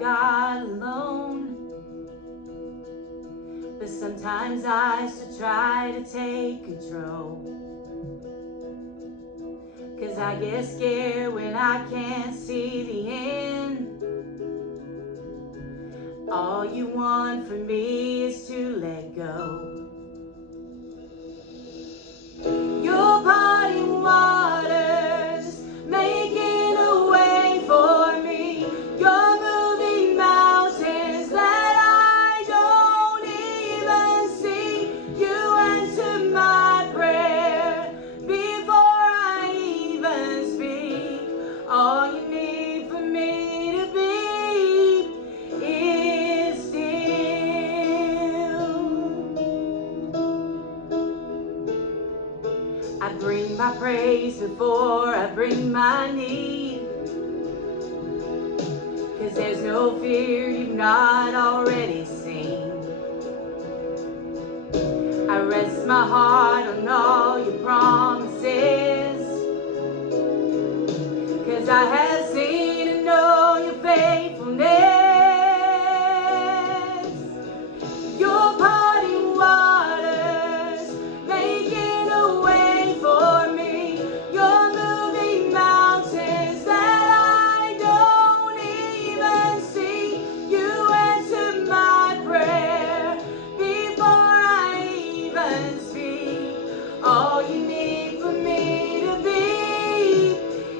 God alone. But sometimes I still try to take control, 'cause I get scared when I can't see the end. All you want from me is to let go. Your parting waters making a way for me. You're moving mountains that I don't even see. You answer my prayer before I even speak. All you need for me to be is still. I bring my praise before I bring my need, 'cause there's no fear you've not already seen. I rest my heart on all your promises, 'cause I have seen and know your faithfulness. Your parting waters making a way for me. You're moving mountains that I don't even see. You answer my prayer before I even speak. All you need for me to be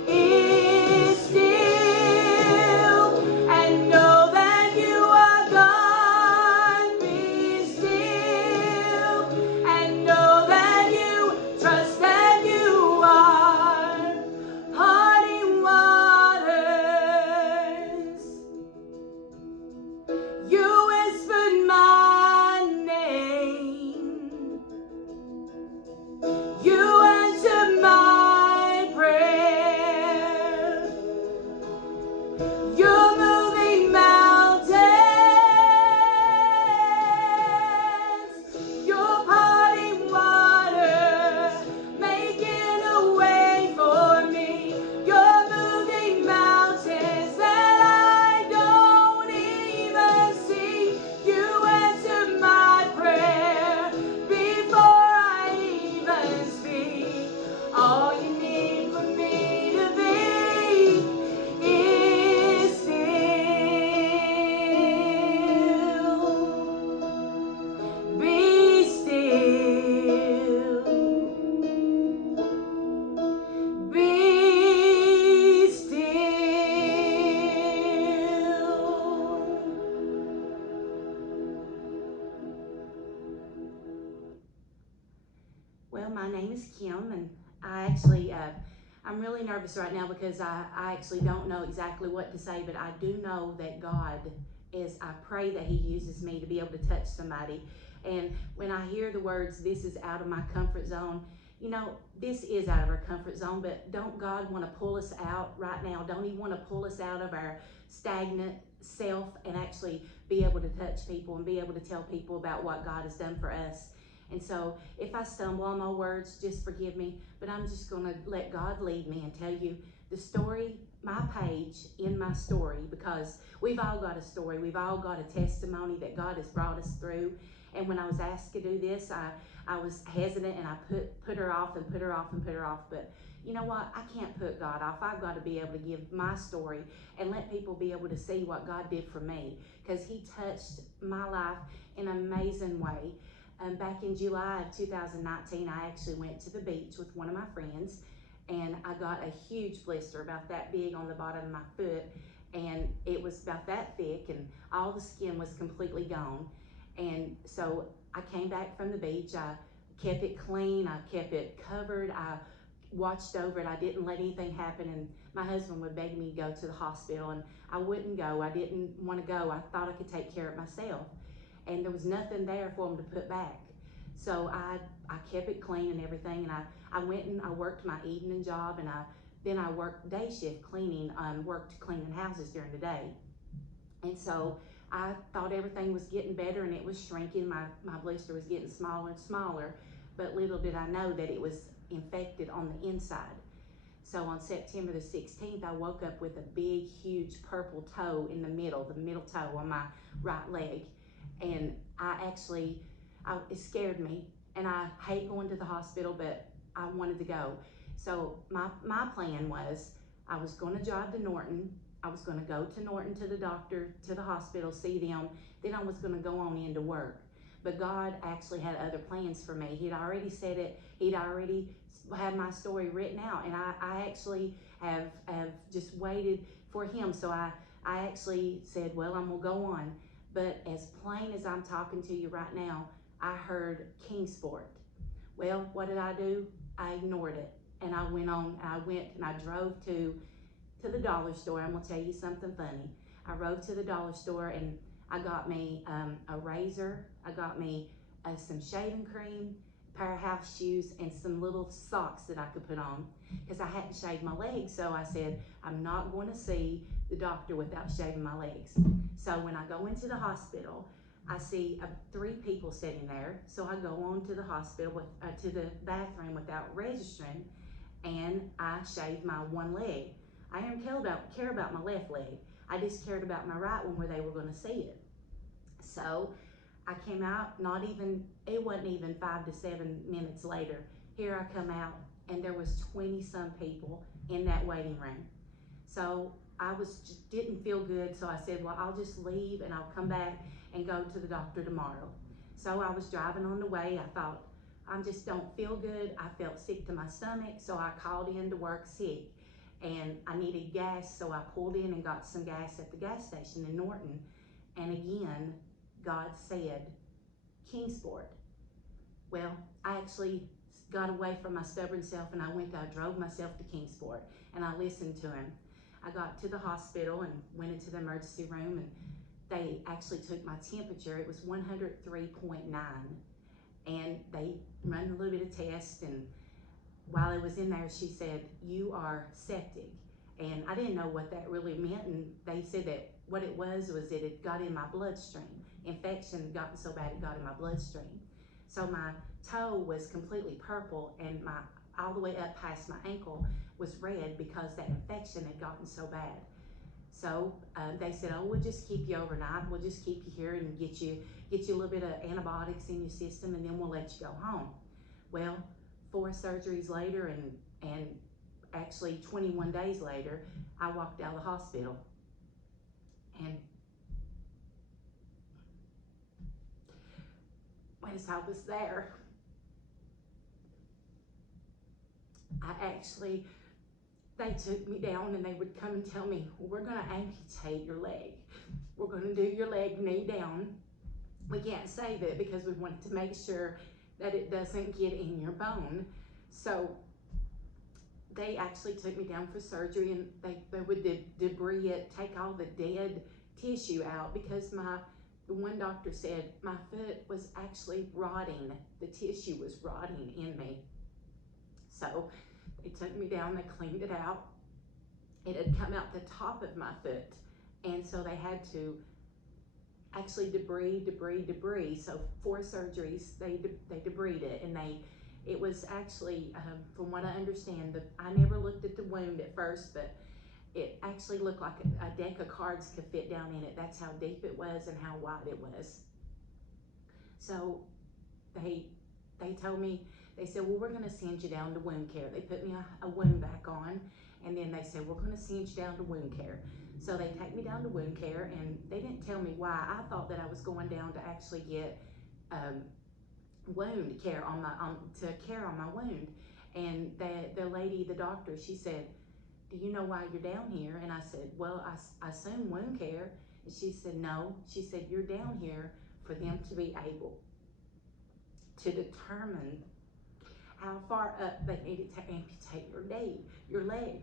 is still, and know that you are God. Be still, and know that you trust that you are parting waters. You whispered my name. You answered my prayer. You're moving mountains. You're parting water, making a way for me. You're moving mountains that I don't even see. You answer my prayer before I even speak. All you need for me to be is still. Be still. Be still. Well, my name is Kim, and I'm really nervous right now because I actually don't know exactly what to say, but I do know that God I pray that He uses me to be able to touch somebody. And when I hear the words, this is out of my comfort zone, this is out of our comfort zone, but don't God want to pull us out right now? Don't He want to pull us out of our stagnant self and actually be able to touch people and be able to tell people about what God has done for us? And so if I stumble on my words, just forgive me, but I'm just going to let God lead me and tell you the story, my page in my story, because we've all got a story. We've all got a testimony that God has brought us through. And when I was asked to do this, I was hesitant, and I put her off and put her off and put her off. But you know what? I can't put God off. I've got to be able to give my story and let people be able to see what God did for me, because He touched my life in an amazing way. Back in July of 2019, I actually went to the beach with one of my friends, and I got a huge blister about that big on the bottom of my foot, and it was about that thick, and all the skin was completely gone. And so I came back from the beach. I kept it clean. I kept it covered. I watched over it. I didn't let anything happen, and my husband would beg me to go to the hospital, and I wouldn't go. I didn't want to go. I thought I could take care of myself, and there was nothing there for him to put back. So I kept it clean and everything, and I went and I worked my evening job, and then I worked day shift cleaning, worked cleaning houses during the day. And so I thought everything was getting better, and it was shrinking. My blister was getting smaller and smaller, but little did I know that it was infected on the inside. So on September the 16th, I woke up with a big, huge purple toe in the middle toe on my right leg. And it scared me. And I hate going to the hospital, but I wanted to go. So my plan was I was going to drive to Norton. I was going to go to Norton to the doctor, to the hospital, see them. Then I was going to go on into work. But God actually had other plans for me. He'd already said it. He'd already had my story written out. And I actually have just waited for him. So I actually said, well, I'm going to go on. But as plain as I'm talking to you right now, I heard Kingsport. Well, what did I do? I ignored it. And I went on, and I drove to the dollar store. I'm gonna tell you something funny. I rode to the dollar store and I got me a razor. I got me some shaving cream, a pair of house shoes, and some little socks that I could put on because I hadn't shaved my legs. So I said, I'm not going to see the doctor without shaving my legs. So when I go into the hospital, I see 3 people sitting there. So I go on to the hospital, to the bathroom without registering, and I shave my one leg. I didn't care about my left leg. I just cared about my right one where they were going to see it. So I came out, it wasn't even 5 to 7 minutes later. Here I come out, and there was 20 some people in that waiting room. So I didn't feel good. So I said, well, I'll just leave and I'll come back and go to the doctor tomorrow. So I was driving on the way. I thought, I just don't feel good. I felt sick to my stomach. So I called in to work sick. And I needed gas, so I pulled in and got some gas at the gas station in Norton. And again, God said, Kingsport. Well, I actually got away from my stubborn self and I drove myself to Kingsport and I listened to him. I got to the hospital and went into the emergency room, and they actually took my temperature. It was 103.9. And they ran a little bit of test, and while I was in there, she said, you are septic. And I didn't know what that really meant. And they said that what it was that it got in my bloodstream. Infection had gotten so bad it got in my bloodstream. So my toe was completely purple, and all the way up past my ankle was red because that infection had gotten so bad. So they said, oh, we'll just keep you overnight. We'll just keep you here and get you a little bit of antibiotics in your system, and then we'll let you go home. Well, 4 surgeries later and actually 21 days later, I walked out of the hospital. And as I was there, they took me down and they would come and tell me, well, we're gonna amputate your leg. We're gonna do your leg knee down. We can't save it because we wanted to make sure that it doesn't get in your bone. So they actually took me down for surgery, and they would debris it, take all the dead tissue out, because the one doctor said my foot was actually rotting. The tissue was rotting in me. So they took me down, they cleaned it out. It had come out the top of my foot, and so they had to actually debris. So 4 surgeries, they debrided it, and it was actually, from what I understand, I never looked at the wound at first, but it actually looked like a deck of cards could fit down in it. That's how deep it was and how wide it was. So they told me, they said, well, we're gonna send you down to wound care. They put me a wound back on, and then they said, we're gonna send you down to wound care. So they take me down to wound care, and they didn't tell me why. I thought that I was going down to actually get wound care on my wound. And the lady, the doctor, she said, do you know why you're down here? And I said, well, I assume wound care. And she said, no. She said, you're down here for them to be able to determine how far up they needed to amputate your leg.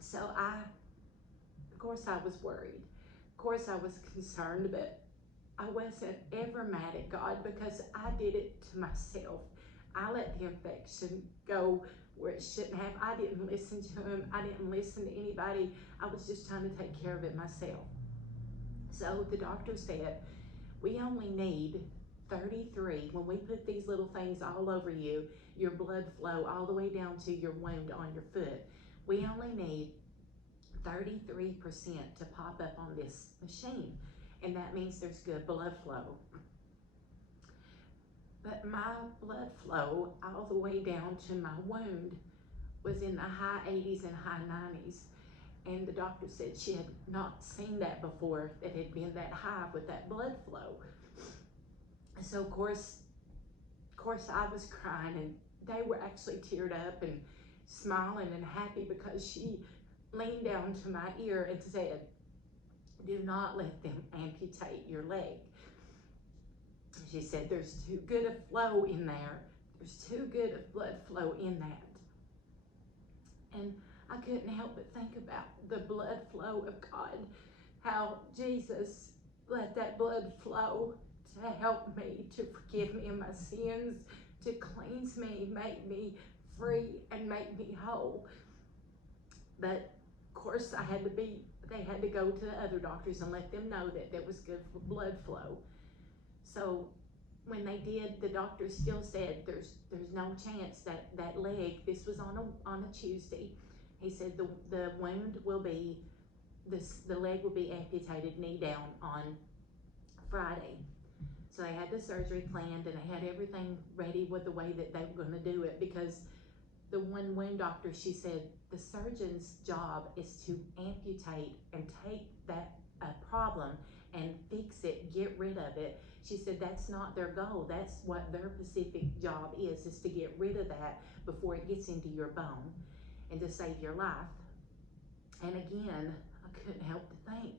So of course I was worried. Of course I was concerned, but I wasn't ever mad at God, because I did it to myself. I let the infection go where it shouldn't have. I didn't listen to him. I didn't listen to anybody. I was just trying to take care of it myself. So the doctor said, we only need 33, when we put these little things all over you, your blood flow all the way down to your wound on your foot, we only need 33% to pop up on this machine. And that means there's good blood flow. But my blood flow all the way down to my wound was in the high 80s and high 90s. And the doctor said she had not seen that before, that had been that high with that blood flow. So of course I was crying, and they were actually teared up and smiling and happy, because she leaned down to my ear and said, "Do not let them amputate your leg." She said, "There's too good a flow in there. There's too good of blood flow in that." And I couldn't help but think about the blood flow of God, how Jesus let that blood flow to help me, to forgive me of my sins, to cleanse me, make me free, and make me whole. But of course they had to go to the other doctors and let them know that there was good blood flow. So when they did, the doctor still said there's no chance that leg, this was on a Tuesday, he said the wound will be, the leg will be amputated knee down on Friday. So they had the surgery planned, and they had everything ready with the way that they were going to do it, because the one wound doctor, she said, the surgeon's job is to amputate and take that problem and fix it, get rid of it. She said that's not their goal. That's what their specific job is to get rid of that before it gets into your bone and to save your life. And again, I couldn't help to think,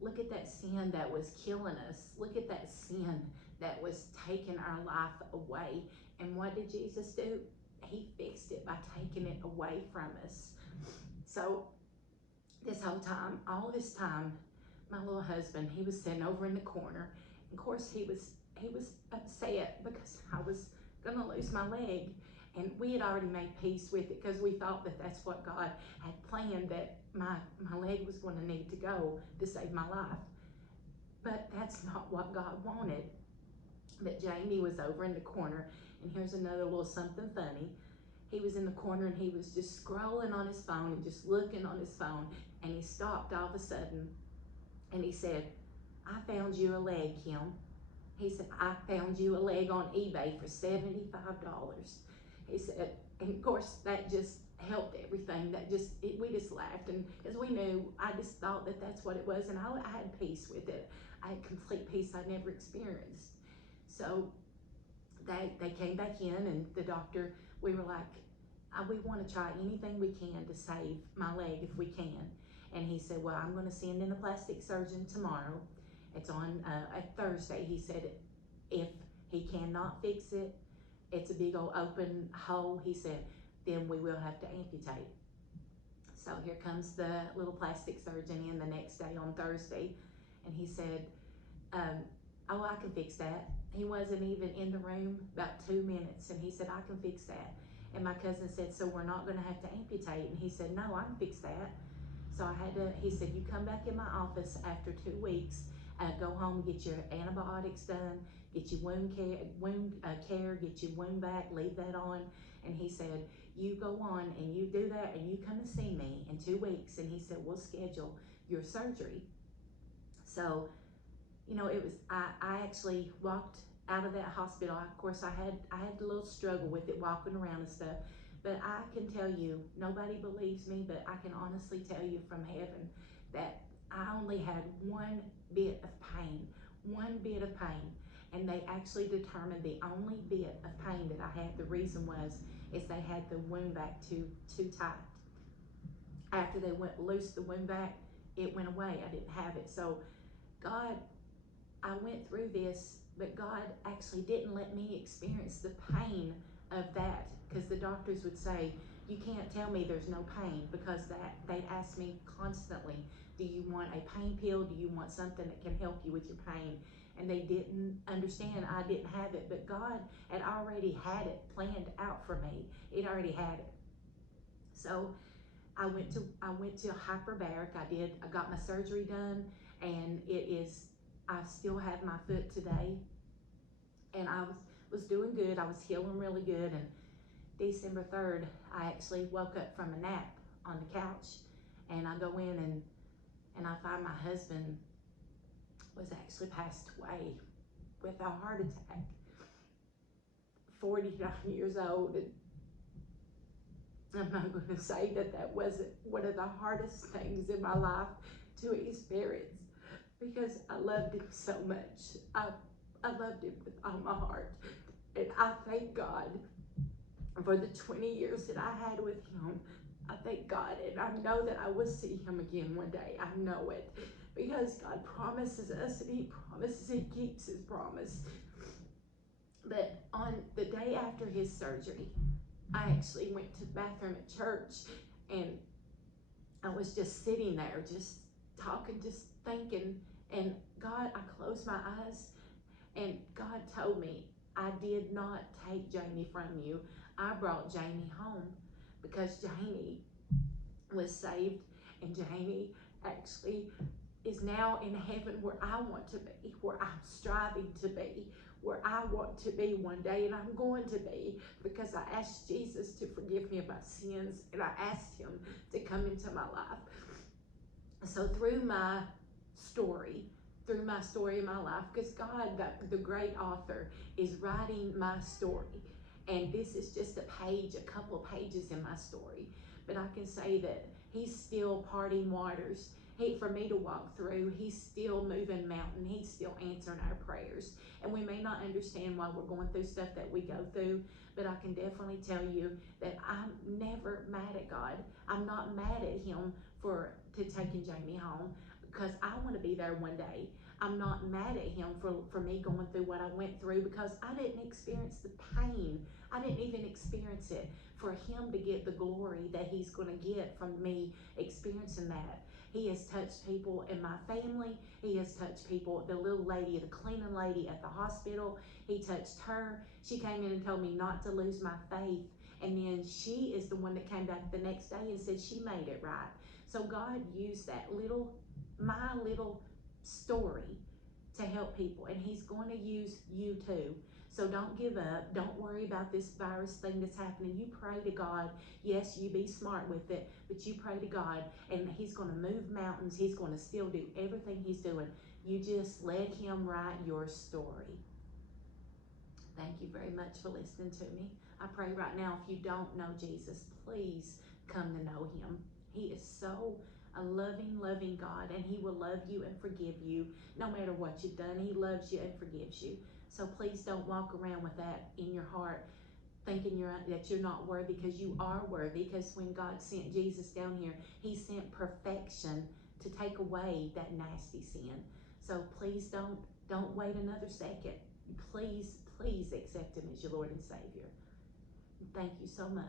look at that sin that was killing us. Look at that sin that was taking our life away. And what did Jesus do? He fixed it by taking it away from us. So this whole time, all this time, my little husband, he was sitting over in the corner. Of course, he was upset because I was gonna lose my leg. And we had already made peace with it, because we thought that that's what God had planned, that my leg was going to need to go to save my life. But that's not what God wanted. But Jamie was over in the corner, and here's another little something funny. He was in the corner, and he was just scrolling on his phone and just looking on his phone, and he stopped all of a sudden, and he said, "I found you a leg, Kim." He said, "I found you a leg on eBay for $75. He said, and of course that just helped everything. We just laughed, and as we knew, I just thought that that's what it was, and I had peace with it. I had complete peace I'd never experienced. So they came back in, and the doctor, we were like, we want to try anything we can to save my leg if we can. And he said, "Well, I'm going to send in a plastic surgeon tomorrow. It's on a Thursday." He said, "If he cannot fix it, it's a big old open hole," he said, "then we will have to amputate." So here comes the little plastic surgeon in the next day on Thursday, and he said, "Oh, I can fix that." He wasn't even in the room about 2 minutes, and he said, "I can fix that." And my cousin said, "So we're not going to have to amputate?" And he said, "No, I can fix that." So he said, "You come back in my office after 2 weeks, go home, get your antibiotics done, get your wound care, get your wound back, leave that on." And he said, "You go on and you do that, and you come and see me in 2 weeks." And he said, "We'll schedule your surgery." So, I actually walked out of that hospital. Of course, I had a little struggle with it, walking around and stuff. But I can tell you, nobody believes me, but I can honestly tell you from heaven that I only had one bit of pain, and they actually determined the only bit of pain that I had, the reason is they had the wound vac too tight. After they loosed the wound vac, it went away. I didn't have it. So I went through this, but God actually didn't let me experience the pain of that, because the doctors would say, "You can't tell me there's no pain," because they'd ask me constantly, "Do you want a pain pill? Do you want something that can help you with your pain?" And they didn't understand I didn't have it, but God had already had it planned out for me. It already had it. So I went to hyperbaric. I got my surgery done, and I still have my foot today. And I was doing good. I was healing really good. And December 3rd, I actually woke up from a nap on the couch, and I go in and I find my husband was actually passed away with a heart attack, 49 years old. And I'm not going to say that that wasn't one of the hardest things in my life to experience, because I loved him so much. I loved him with all my heart. And I thank God for the 20 years that I had with him. I thank God, and I know that I will see him again one day. I know it, because God promises us, and he promises, he keeps his promise. But on the day after his surgery, I actually went to the bathroom at church, and I was just sitting there, just talking, just thinking, and God, I closed my eyes, and God told me, I did not take Jamie from you. I brought Jamie home, because Jamie was saved, and Jamie actually is now in heaven, where I want to be, where I'm striving to be, where I want to be one day, and I'm going to be, because I asked Jesus to forgive me of my sins, and I asked him to come into my life. So through my story in my life, because God, the great author, is writing my story, and this is just a couple of pages in my story, but I can say that he's still parting waters. For me to walk through, he's still moving mountain. He's still answering our prayers. And we may not understand why we're going through stuff that we go through, but I can definitely tell you that I'm never mad at God. I'm not mad at him to taking Jamie home, because I want to be there one day. I'm not mad at him for me going through what I went through, because I didn't experience the pain. I didn't even experience it, for him to get the glory that he's going to get from me experiencing that. He has touched people in my family. He has touched people, the little lady, the cleaning lady at the hospital. He touched her. She came in and told me not to lose my faith. And then she is the one that came back the next day and said she made it right. So God used my little story to help people. And he's going to use you too. So don't give up. Don't worry about this virus thing that's happening. You pray to God. Yes, you be smart with it, but you pray to God, and he's going to move mountains. He's going to still do everything he's doing. You just let him write your story. Thank you very much for listening to me. I pray right now, if you don't know Jesus, please come to know him. He is so a loving, loving God, and he will love you and forgive you no matter what you've done. He loves you and forgives you. So please don't walk around with that in your heart, thinking that you're not worthy, because you are worthy. Because when God sent Jesus down here, he sent perfection to take away that nasty sin. So please don't wait another second. Please accept him as your Lord and Savior. Thank you so much.